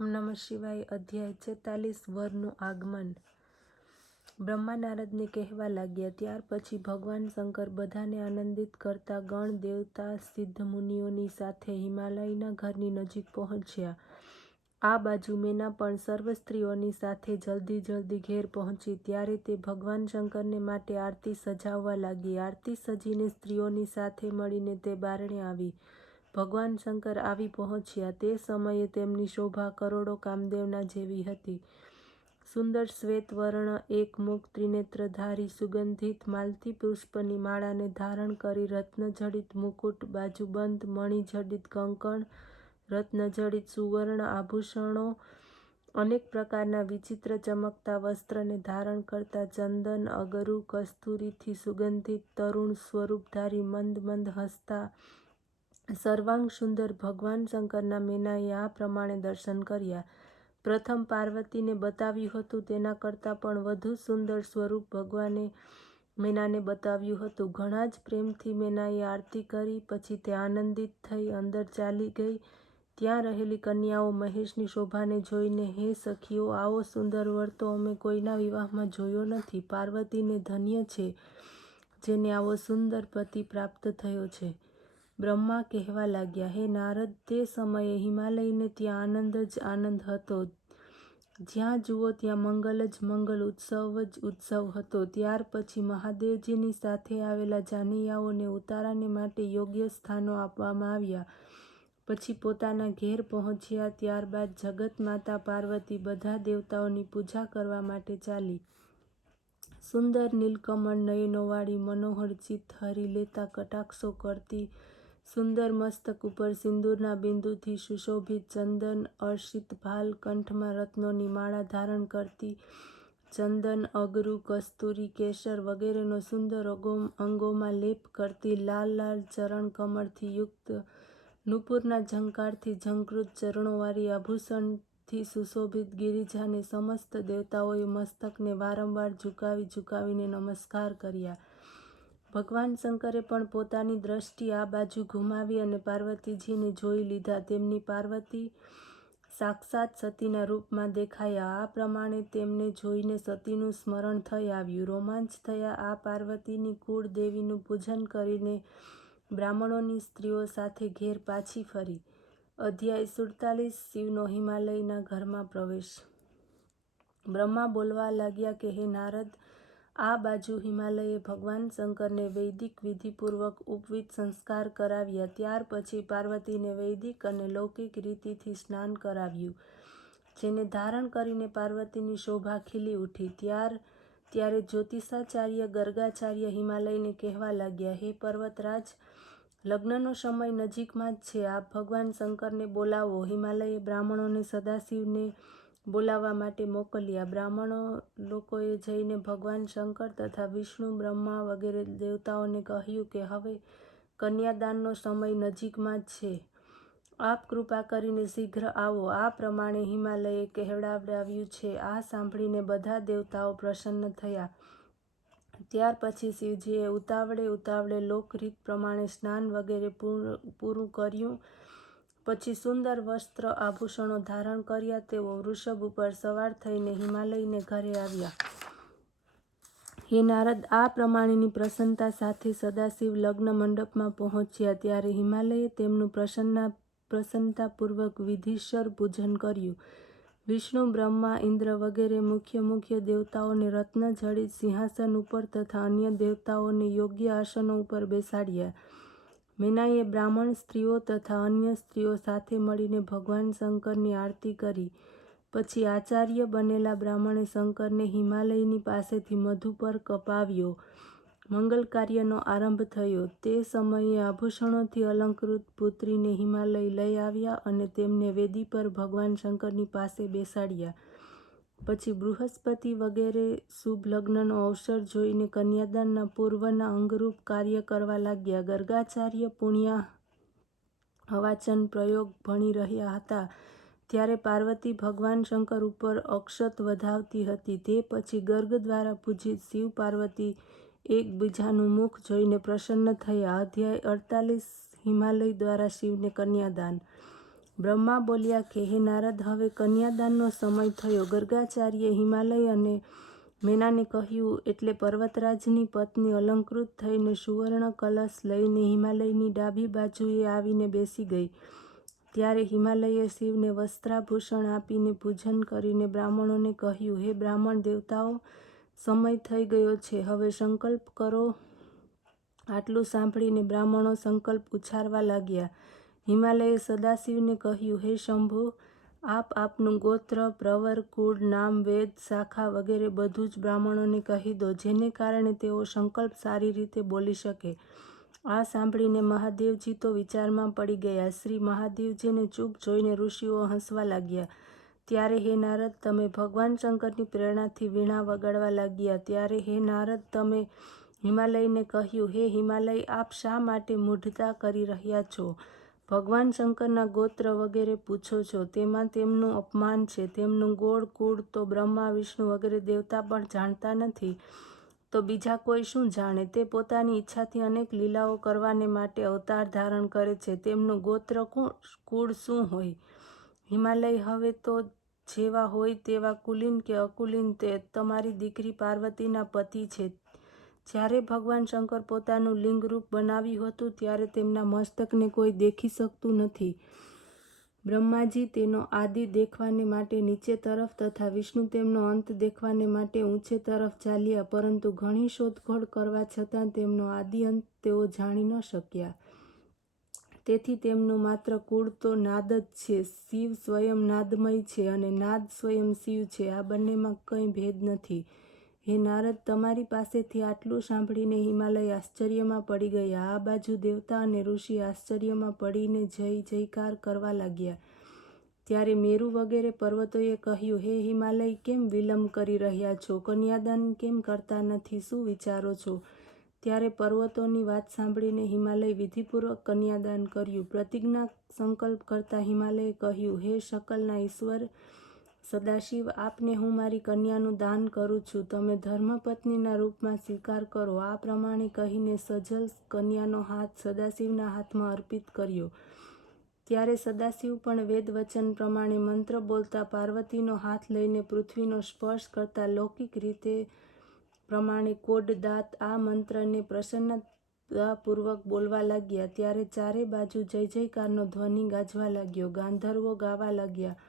ઓમ નમઃ શિવાય. અધ્યાય 46 વરનું આગમન. બ્રહ્મા નારદને કહેવા લાગ્યા. ત્યાર પછી ભગવાન શંકર બધાને આનંદિત કરતા ગણ દેવતા સિદ્ધ મુનિઓની સાથે હિમાલયના ઘરની નજીક પહોંચ્યા. આ બાજુ મેના પણ સર્વ સ્ત્રીઓની સાથે જલ્દી ઘેર પહોંચી. ત્યારે તે ભગવાન શંકરને માટે આરતી સજાવવા લાગી. આરતી સજીને સ્ત્રીઓની સાથે મળીને તે બારણે આવી. ભગવાન શંકર આવી પહોંચ્યા. તે સમયે તેમની શોભા કરોડો કામદેવના જેવી હતી. સુંદર શ્વેત વર્ણ, એક મુખ, ત્રિનેત્રધારી, સુગંધિત માલતી પુષ્પની માળાને ધારણ કરી, રત્નજડિત મુકુટ, બાજુબંધ, મણિજડિત કંકણ, રત્નજડિત સુવર્ણ આભૂષણો, અનેક પ્રકારના વિચિત્ર ચમકતા વસ્ત્રને ધારણ કરતા, ચંદન, અગરુ, કસ્તુરીથી સુગંધિત, તરુણ સ્વરૂપધારી, મંદ હસતા, સર્વાંગ સુંદર ભગવાન શંકરના મેનાએ આ પ્રમાણે દર્શન કર્યા. પ્રથમ પાર્વતીને બતાવ્યું હતું તેના કરતાં પણ વધુ સુંદર સ્વરૂપ ભગવાને મેનાને બતાવ્યું હતું. ઘણા જ પ્રેમથી મેનાએ આરતી કરી. પછી તે આનંદિત થઈ અંદર ચાલી ગઈ. ત્યાં રહેલી કન્યાઓ મહેશની શોભાને જોઈને, હે સખીઓ, આવો સુંદર વર તો અમે કોઈના વિવાહમાં જોયો નથી. પાર્વતીને ધન્ય છે જેને આવો સુંદર પતિ પ્રાપ્ત થયો છે. બ્રહ્મા કહેવા લાગ્યા, હે નારદ, તે સમયે હિમાલયને ત્યાં આનંદ જ આનંદ હતો. જ્યાં જુઓ ત્યાં મંગલ જ મંગલ, ઉત્સવ જ ઉત્સવ હતો. ત્યાર પછી મહાદેવજીની સાથે આવેલા જાનૈયાઓને ઉતારાને માટે યોગ્ય સ્થાનો આપવામાં આવ્યા. પછી પોતાના ઘેર પહોંચ્યા. ત્યારબાદ જગત માતા પાર્વતી બધા દેવતાઓની પૂજા કરવા માટે ચાલી. સુંદર નીલકમળ નયનોવાળી, મનોહર ચિત્ત હરી લેતા કટાક્ષો કરતી, સુંદર મસ્તક ઉપર સિંદૂરના બિંદુથી સુશોભિત, ચંદન અર્ષિત ભાલ, કંઠમાં રત્નોની માળા ધારણ કરતી, ચંદન, અગરુ, કસ્તુરી, કેસર વગેરેનો સુંદર અંગોમાં લેપ કરતી, લાલ ચરણ કમળથી યુક્ત, નુપુરના ઝંકારથી ઝંકૃત ચરણોવાળી, આભૂષણથી સુશોભિત ગિરિજાને સમસ્ત દેવતાઓએ મસ્તકને વારંવાર ઝુકાવીને નમસ્કાર કર્યા. ભગવાન શંકરે પણ પોતાની દ્રષ્ટિ આ બાજુ ઘુમાવી અને પાર્વતીજીને જોઈ લીધા. તેમની પાર્વતી સાક્ષાત સતીના રૂપમાં દેખાયા. આ પ્રમાણે તેમને જોઈને સતીનું સ્મરણ થઈ આવ્યું. રોમાંચ થયા. આ પાર્વતીની કુળ દેવીનું પૂજન કરીને બ્રાહ્મણોની સ્ત્રીઓ સાથે ઘેર પાછી ફરી. અધ્યાય 47 શિવનો હિમાલયના ઘરમાં પ્રવેશ. બ્રહ્મા બોલવા લાગ્યા કે, હે નારદ, આ બાજુ હિમાલયે ભગવાન શંકરને વૈદિક વિધિપૂર્વક ઉપવીત સંસ્કાર કરાવ્યા. ત્યાર પછી પાર્વતીને વૈદિક અને લૌકિક રીતિથી સ્નાન કરાવ્યું, જેને ધારણ કરીને પાર્વતીની શોભા ખીલી ઉઠી. ત્યારે જ્યોતિષાચાર્ય ગર્ગાચાર્ય હિમાલયને કહેવા લાગ્યા, હે પર્વતરાજ, લગ્નનો સમય નજીકમાં જ છે. આપ ભગવાન શંકરને બોલાવો. હિમાલયે બ્રાહ્મણોને સદાશિવને બોલાવવા માટે મોકલ્યા. બ્રાહ્મણો લોકોએ જઈને ભગવાન શંકર તથા વિષ્ણુ, બ્રહ્મા વગેરે દેવતાઓને કહ્યું કે હવે કન્યાદાનનો સમય નજીકમાં જ છે. આપ કૃપા કરીને શીઘ્ર આવો. આ પ્રમાણે હિમાલયે કહેવડાવ્યું છે. આ સાંભળીને બધા દેવતાઓ પ્રસન્ન થયા. ત્યાર પછી શિવજીએ ઉતાવળે લોકરીત પ્રમાણે સ્નાન વગેરે પૂરું કર્યું. પછી સુંદર વસ્ત્ર આભૂષણો ધારણ કર્યા. તેઓ વૃષભ ઉપર સવાર થઈને હિમાલયને ઘરે આવ્યા. હે નારદ, આ પ્રમાણેની પ્રસન્નતા સાથે સદાશિવ લગ્ન મંડપમાં પહોંચ્યા. ત્યારે હિમાલયે તેમનું પ્રસન્નતાપૂર્વક વિધિસર પૂજન કર્યું. વિષ્ણુ, બ્રહ્મા, ઇન્દ્ર વગેરે મુખ્ય દેવતાઓને રત્નજડિત સિંહાસન ઉપર તથા અન્ય દેવતાઓને યોગ્ય આસનો ઉપર બેસાડ્યા. મેનાએ બ્રાહ્મણ સ્ત્રીઓ તથા અન્ય સ્ત્રીઓ સાથે મળીને ભગવાન શંકરની આરતી કરી. પછી આચાર્ય બનેલા બ્રાહ્મણે શંકરને હિમાલયની પાસેથી મધુપર્ક અપાવ્યો. મંગલ કાર્યનો આરંભ થયો. તે સમયે આભૂષણોથી અલંકૃત પુત્રીને હિમાલય લઈ આવ્યા અને તેમને વેદી પર ભગવાન શંકરની પાસે બેસાડ્યા. પછી બૃહસ્પતિ વગેરે શુભ લગ્નનો અવસર જોઈને કન્યાદાનના પૂર્વના અંગરૂપ કાર્ય કરવા લાગ્યા. ગર્ગાચાર્ય પુણ્ય અવાચન પ્રયોગ ભણી રહ્યા હતા ત્યારે પાર્વતી ભગવાન શંકર ઉપર અક્ષત વધાવતી હતી. તે પછી ગર્ગ દ્વારા પૂજિત શિવ પાર્વતી એકબીજાનું મુખ જોઈને પ્રસન્ન થયા. અધ્યાય 48 હિમાલય દ્વારા શિવને કન્યાદાન. બ્રહ્મા બોલ્યા કે હે નારદ, હવે કન્યાદાનનો સમય થયો. ગર્ગાચાર્યે હિમાલય અને મેનાને કહ્યું એટલે પર્વતરાજની પત્ની અલંકૃત થઈને સુવર્ણ કલશ લઈને હિમાલયની ડાબી બાજુએ આવીને બેસી ગઈ. ત્યારે હિમાલયે શિવને વસ્ત્રાભૂષણ આપીને પૂજન કરીને બ્રાહ્મણોને કહ્યું, હે બ્રાહ્મણ દેવતાઓ, સમય થઈ ગયો છે, હવે સંકલ્પ કરો. આટલું સાંભળીને બ્રાહ્મણો સંકલ્પ ઉચ્ચારવા લાગ્યા. હિમાલયે સદાશિવને કહ્યું, હે શંભુ, આપ આપનું ગોત્ર, પ્રવર, કુળ, નામ, વેદ, શાખા વગેરે બધું જ બ્રાહ્મણોને કહી દો, જેને કારણે તેઓ સંકલ્પ સારી રીતે બોલી શકે. આ સાંભળીને મહાદેવજી તો વિચારમાં પડી ગયા. શ્રી મહાદેવજીને ચૂપ જોઈને ઋષિઓ હસવા લાગ્યા. ત્યારે હે નારદ, તમે ભગવાન શંકરની પ્રેરણાથી વીણા વગાડવા લાગ્યા. ત્યારે હે નારદ, તમે હિમાલયને કહ્યું, હે હિમાલય, આપ શા માટે મૂઢતા કરી રહ્યા છો? ભગવાન શંકરના ગોત્ર વગેરે પૂછો છો, તેમાં તેમનું અપમાન છે. તેમનું ગોળ કુળ તો બ્રહ્મા, વિષ્ણુ વગેરે દેવતા પણ જાણતા નથી, તો બીજા કોઈ શું જાણે? તે પોતાની ઈચ્છાથી અનેક લીલાઓ કરવાને માટે અવતાર ધારણ કરે છે. તેમનું ગોત્ર કુળ શું હોય? હિમાલય, હવે તો જેવા હોય તેવા કુલીન કે અકુલીન તે તમારી દીકરી પાર્વતીના પતિ છે. જ્યારે ભગવાન શંકર પોતાનું લિંગ રૂપ બનાવ્યું હતું ત્યારે તેમના મસ્તકને કોઈ દેખી શકતું નથી. બ્રહ્માજી તેનો આદિ દેખવાને માટે નીચે તરફ તથા વિષ્ણુ તેમનો અંત દેખવાને માટે ઊંચે તરફ ચાલ્યા, પરંતુ ઘણી શોધખોળ કરવા છતાં તેમનો આદિ અંત તેઓ જાણી ન શક્યા. તેથી તેમનું માત્ર કુળ તો નાદ જ છે. શિવ સ્વયં નાદમય છે અને નાદ સ્વયં શિવ છે. આ બંનેમાં કંઈ ભેદ નથી. હે નારદ, તમારી પાસેથી આટલું સાંભળીને હિમાલય આશ્ચર્યમાં પડી ગયા. આ બાજુ દેવતા અને ઋષિ આશ્ચર્યમાં પડીને જય જયકાર કરવા લાગ્યા. ત્યારે મેરુ વગેરે પર્વતોએ કહ્યું, હે હિમાલય, કેમ વિલંબ કરી રહ્યા છો? કન્યાદાન કેમ કરતા નથી? શું વિચારો છો? ત્યારે પર્વતોની વાત સાંભળીને હિમાલય વિધિપૂર્વક કન્યાદાન કર્યું. પ્રતિજ્ઞા સંકલ્પ કરતા હિમાલયે કહ્યું, હે શકલના ઈશ્વર સદાશિવ, આપને હું મારી કન્યાનું દાન કરું છું. તમે ધર્મપત્નીના રૂપમાં સ્વીકાર કરો. આ પ્રમાણે કહીને સજલ કન્યાનો હાથ સદાશિવના હાથમાં અર્પિત કર્યો. ત્યારે સદાશિવ પણ વેદ વચન પ્રમાણે મંત્ર બોલતા પાર્વતીનો હાથ લઈને પૃથ્વીનો સ્પર્શ કરતા લૌકિક રીતે પ્રમાણે કોડ દાત આ મંત્રને પ્રસન્નતાપૂર્વક બોલવા લાગ્યા. ત્યારે ચારે બાજુ જય જયકારનો ધ્વનિ ગાજવા લાગ્યો. ગાંધર્વો ગાવા લાગ્યા.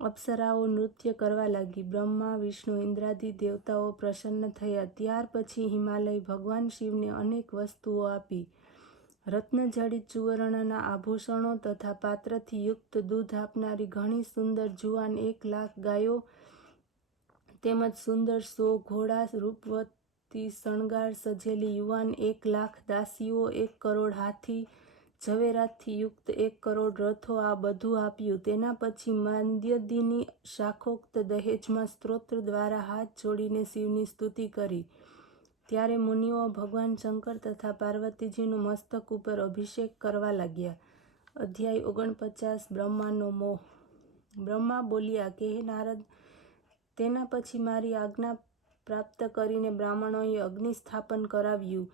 અપ્સરાઓ નૃત્ય કરવા લાગી. બ્રહ્મા, વિષ્ણુ, ઇન્દ્રાદિ દેવતાઓ પ્રસન્ન થયા. ત્યાર પછી હિમાલય ભગવાન શિવને અનેક વસ્તુઓ આપી. રત્નજડિત સુવર્ણના આભૂષણો તથા પાત્રથી યુક્ત દૂધ આપનારી ઘણી સુંદર જુવાન 1,00,000 ગાયો તેમજ સુંદર 100 ઘોડા, રૂપવતી શણગાર સજેલી યુવાન 1,00,000 દાસીઓ, 1 કરોડ હાથી, ઝવેરાતથી યુક્ત 1 કરોડ રથો, આ બધું આપ્યું. તેના પછી માંદ્યદિની શાખોક્ત દહેજમાં સ્ત્રોત્ર દ્વારા હાથ જોડીને શિવની સ્તુતિ કરી. ત્યારે મુનિઓ ભગવાન શંકર તથા પાર્વતીજીનું મસ્તક ઉપર અભિષેક કરવા લાગ્યા. અધ્યાય 49 બ્રહ્માનો મોહ. બ્રહ્મા બોલ્યા કે હે નારદ, તેના પછી મારી આજ્ઞા પ્રાપ્ત કરીને બ્રાહ્મણોએ અગ્નિ સ્થાપન કરાવ્યું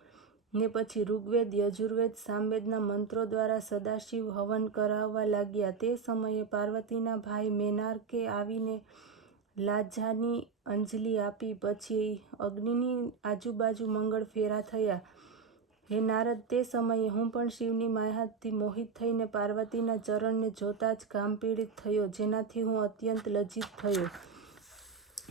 ને પછી ઋગ્વેદ, યજુર્વેદ, સામવેદના મંત્રો દ્વારા સદાશિવ હવન કરાવવા લાગ્યા. તે સમયે પાર્વતીના ભાઈ મેનાર્કે આવીને લાજાની અંજલિ આપી. પછી અગ્નિની આજુબાજુ મંગળ ફેરા થયા. હે નારદ, તે સમયે હું પણ શિવની માયાથી મોહિત થઈને પાર્વતીના ચરણને જોતા જ કામપીડિત થયો, જેનાથી હું અત્યંત લજ્જિત થયો.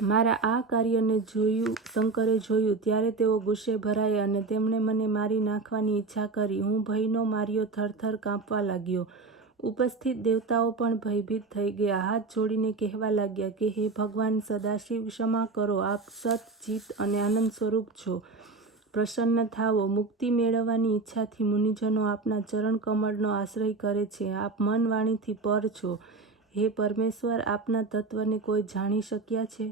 મારા આ કાર્યને શંકરે જોયું ત્યારે તેઓ ગુસ્સે ભરાયા અને તેમણે મને મારી નાખવાની ઈચ્છા કરી. હું ભયનો માર્યો થરથર કાંપવા લાગ્યો. ઉપસ્થિત દેવતાઓ પણ ભયભીત થઈ ગયા. હાથ જોડીને કહેવા લાગ્યા કે હે ભગવાન સદાશિવ, ક્ષમા કરો. આપ સત, ચિત અને આનંદ સ્વરૂપ છો. પ્રસન્ન થાવો. મુક્તિ મેળવવાની ઈચ્છાથી મુનિજનો આપના ચરણ કમળનો આશ્રય કરે છે. આપ મન વાણીથી પર છો. હે પરમેશ્વર, આપના તત્વને કોઈ જાણી શક્યા છે?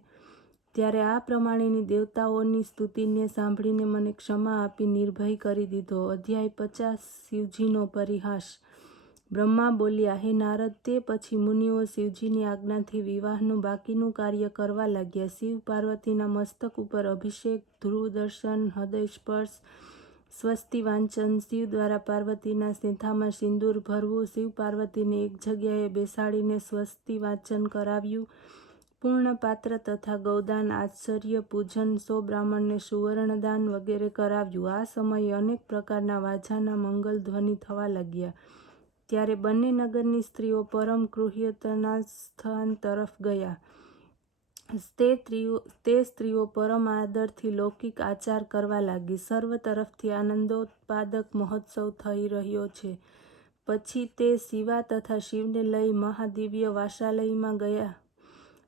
ત્યારે આ પ્રમાણેની દેવતાઓની સ્તુતિને સાંભળીને મને ક્ષમા આપી નિર્ભય કરી દીધો. અધ્યાય 50 શિવજીનો પરિહાસ. બ્રહ્મા બોલ્યા, હે નારદ, તે પછી મુનિઓ શિવજીની આજ્ઞાથી વિવાહનું બાકીનું કાર્ય કરવા લાગ્યા. શિવ પાર્વતીના મસ્તક ઉપર અભિષેક, ધ્રુવ દર્શન, હૃદય સ્પર્શ, સ્વસ્તિ વાંચન, શિવ દ્વારા પાર્વતીના સેંથામાં સિંદૂર ભરવું, શિવ પાર્વતીને એક જગ્યાએ બેસાડીને સ્વસ્તિ વાંચન કરાવ્યું, પૂર્ણ પાત્ર તથા ગૌદાન, આશ્ચર્ય પૂજન, 100 બ્રાહ્મણને સુવર્ણદાન વગેરે કરાવ્યું. આ સમયે અનેક પ્રકારના વાજાના મંગલ ધ્વનિ થવા લાગ્યા. ત્યારે બંને નગરની સ્ત્રીઓ પરમ ગૃહ્યતાના સ્થાન તરફ ગયા. તે સ્ત્રીઓ પરમ આદરથી લૌકિક આચાર કરવા લાગી. સર્વ તરફથી આનંદોત્પાદક મહોત્સવ થઈ રહ્યો છે. પછી તે શિવા તથા શિવને લઈ મહાદિવ્ય વાસાલયમાં ગયા.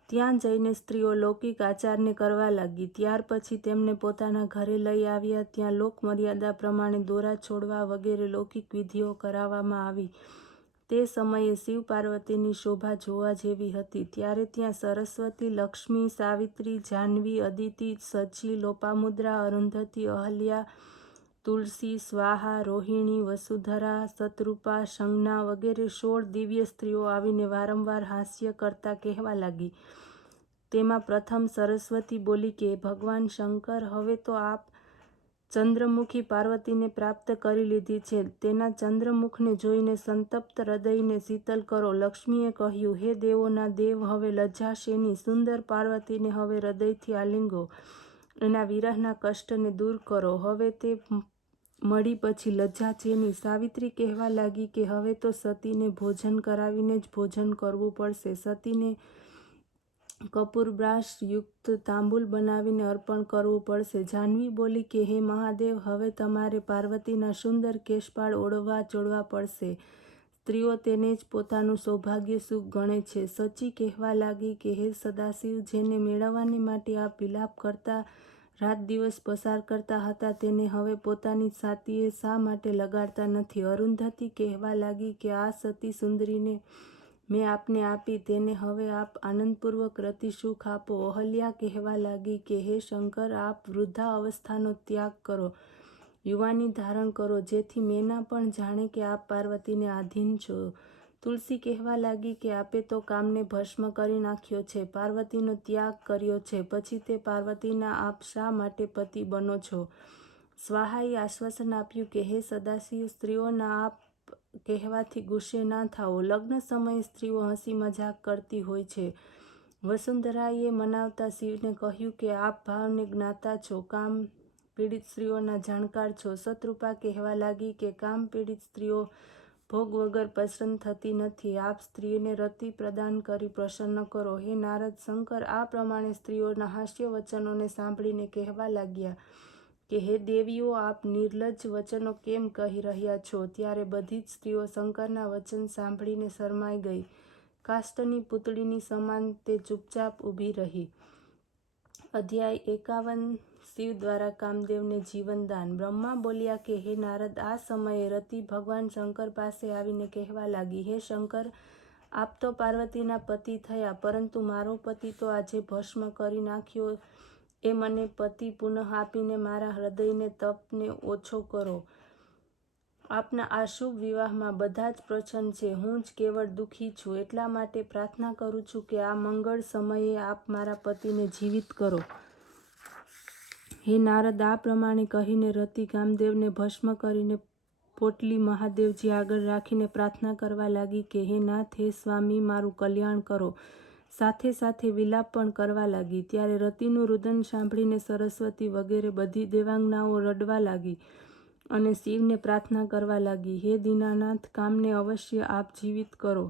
ત્યાં જઈને સ્ત્રીઓ લૌકિક આચારને કરવા લાગી. ત્યાર પછી તેમને પોતાના ઘરે લઈ આવ્યા. ત્યાં લોક મર્યાદા પ્રમાણે દોરા છોડવા વગેરે લૌકિક વિધિઓ કરાવવામાં આવી. તે સમયે શિવ પાર્વતીની શોભા જોવા જેવી હતી. ત્યારે ત્યાં સરસ્વતી, લક્ષ્મી, સાવિત્રી, જાહ્નવી, અદિતિ, સચી, લોપામુદ્રા, અરુંધતી, અહલ્યા, તુલસી, સ્વાહા, રોહિણી, વસુધરા, શતરૂપા, સંજ્ઞા વગેરે 16 દિવ્ય સ્ત્રીઓ આવીને વારંવાર હાસ્ય કરતા કહેવા લાગી. તેમાં પ્રથમ સરસ્વતી બોલી કે ભગવાન શંકર, હવે તો આપ ચંદ્રમુખી પાર્વતીને પ્રાપ્ત કરી લીધી છે. તેના ચંદ્રમુખને જોઈને સંતપ્ત હૃદયને શીતલ કરો. લક્ષ્મીએ કહ્યું, હે દેવોના દેવ, હવે લજ્જા શેની? સુંદર પાર્વતીને હવે હૃદયથી આલિંગો. એના વિરહના કષ્ટને દૂર કરો. હવે તે મળી પછી લજ્જા શેની? સાવિત્રી કહેવા લાગી કે હવે તો સતીને ભોજન કરાવીને જ ભોજન કરવું પડશે. સતીને કપૂરબ્રાશ યુક્ત તાંબુલ બનાવીને અર્પણ કરવું પડશે. જાહ્નવી બોલી કે હે મહાદેવ, હવે તમારે પાર્વતીના સુંદર કેશપાળ ઓળવા ચોળવા પડશે. સ્ત્રીઓ તેને જ પોતાનું સૌભાગ્ય સુખ ગણે છે. સચી કહેવા લાગી કે હે સદાશિવ, જેને મેળવવાને માટે આપ વિલાપ કરતા રાત દિવસ પસાર કરતા હતા, તેને હવે પોતાની છાતીએ શા માટે લગાડતા નથી? અરુંધતી કહેવા લાગી કે આ સતી સુંદરીને મેં આપને આપી, તેને હવે આપ આનંદપૂર્વક રતિ સુખ આપો. અહલ્યા કહેવા લાગી કે હે શંકર, આપ વૃદ્ધા અવસ્થાનો ત્યાગ કરો, યુવાની ધારણ કરો, જેથી મેના પણ જાણે કે આપ પાર્વતીને આધીન છો. તુલસી કહેવા લાગી કે આપે તો કામને ભસ્મ કરી નાખ્યો છે, પાર્વતીનો ત્યાગ કર્યો છે, પછી તે પાર્વતીના આપ શા માટે પતિ બનો છો? સ્વાહાએ આશ્વાસન આપ્યું કે હે સદાશિવ, સ્ત્રીઓના આપ કહેવાથી ગુસ્સે ના થાઓ. લગ્ન સમયે સ્ત્રીઓ હસી મજાક કરતી હોય છે. વસુંધરાએ મનાવતા શિવને કહ્યું કે આપ ભાવને જ્ઞાતા છો, કામ પીડિત સ્ત્રીઓના જાણકાર છો. શતરૂપા કહેવા લાગી કે કામ પીડિત સ્ત્રીઓ ભોગ વગર પ્રસન્ન થતી નથી. આપ સ્ત્રીને રતિ પ્રદાન કરી પ્રસન્ન કરો. હે નારદ, શંકર આ પ્રમાણે સ્ત્રીઓના હાસ્ય વચનોને સાંભળીને કહેવા લાગ્યા કે હે દેવીઓ, આપ નિર્લજ્જ વચનો કેમ કહી રહ્યા છો? ત્યારે બધી જ સ્ત્રીઓ શંકરના વચન સાંભળીને શરમાઈ ગઈ. કાષ્ટની પૂતળીની સમાન તે ચૂપચાપ ઊભી રહી. અધ્યાય 51 શિવ દ્વારા કામદેવને જીવનદાન. બ્રહ્મા બોલ્યા કે હે નારદ, આ સમયે રતિ ભગવાન શંકર પાસે આવીને કહેવા લાગી, હે શંકર, આપ તો પાર્વતીના પતિ થયા, પરંતુ મારો પતિ તો આજે ભસ્મ કરી નાખ્યો. એ મને પતિ પુનઃ આપીને મારા હૃદયને તપને ઓછો કરો. આપના આ શુભ વિવાહમાં બધા જ પ્રસન્ન છે. હું જ કેવળ દુઃખી છું. એટલા માટે પ્રાર્થના કરું છું કે આ મંગળ સમયે આપ મારા પતિને જીવિત કરો. હે નારદ, આ પ્રમાણે કહીને રતિ કામદેવને ભસ્મ કરીને પોટલી મહાદેવજી આગળ રાખીને પ્રાર્થના કરવા લાગી કે હે નાથ, હે સ્વામી, મારું કલ્યાણ કરો. સાથે સાથે વિલાપ પણ કરવા લાગી. ત્યારે રતિનું રુદન સાંભળીને સરસ્વતી વગેરે બધી દેવાંગનાઓ રડવા લાગી અને શિવને પ્રાર્થના કરવા લાગી, હે દીનાનાથ, કામને અવશ્ય આપ જીવિત કરો.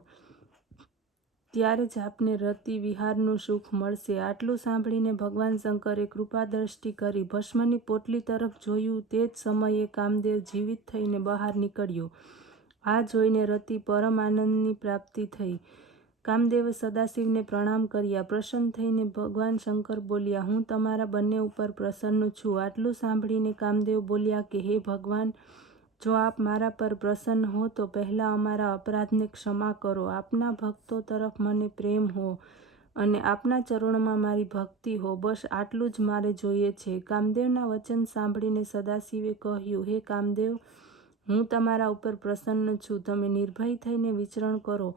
ત્યારે જ આપને રતિ વિહારનું સુખ મળશે. આટલું સાંભળીને ભગવાન શંકરે કૃપા દ્રષ્ટિ કરી ભસ્મની પોટલી તરફ જોયું. તે જ સમયે કામદેવ જીવિત થઈને બહાર નીકળ્યો. આ જોઈને રતિ પરમ આનંદની પ્રાપ્તિ થઈ. કામદેવે સદાશિવને પ્રણામ કર્યા. પ્રસન્ન થઈને ભગવાન શંકર બોલ્યા, હું તમારા બંને ઉપર પ્રસન્ન છું. આટલું સાંભળીને કામદેવ બોલ્યા કે હે ભગવાન, જો આપ મારા પર પ્રસન્ન હો તો પહેલાં અમારા અપરાધને ક્ષમા કરો. આપના ભક્તો તરફ મને પ્રેમ હો અને આપના ચરણોમાં મારી ભક્તિ હો. બસ આટલું જ મારે જોઈએ છે. કામદેવના વચન સાંભળીને સદાશિવે કહ્યું, હે કામદેવ, હું તમારા ઉપર પ્રસન્ન છું. તમે નિર્ભય થઈને વિચરણ કરો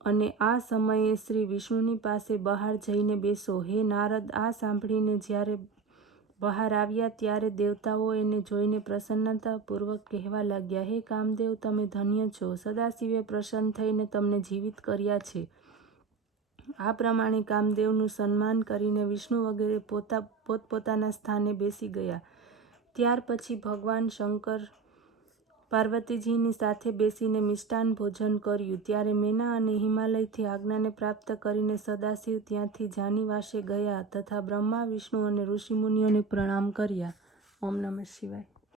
અને આ સમયે શ્રી વિષ્ણુની પાસે બહાર જઈને બેસો. હે નારદ, આ સાંભળીને જ્યારે બહાર આવ્યા ત્યારે દેવતાઓ એને જોઈને પ્રસન્નતાપૂર્વક કહેવા લાગ્યા, હે કામદેવ, તમે ધન્ય છો. સદાશિવે પ્રસન્ન થઈને તમને જીવિત કર્યા છે. આ પ્રમાણે કામદેવનું સન્માન કરીને વિષ્ણુ વગેરે પોતપોતાના સ્થાને બેસી ગયા. ત્યાર પછી ભગવાન શંકર પાર્વતીજીની સાથે બેસીને મિષ્ટાન ભોજન કર્યું. ત્યારે મેના અને હિમાલયથી આજ્ઞાને પ્રાપ્ત કરીને સદાશિવ ત્યાંથી જાનીવાસે ગયા તથા બ્રહ્મા, વિષ્ણુ અને ઋષિમુનિઓને પ્રણામ કર્યા. ઓમ નમઃ શિવાય.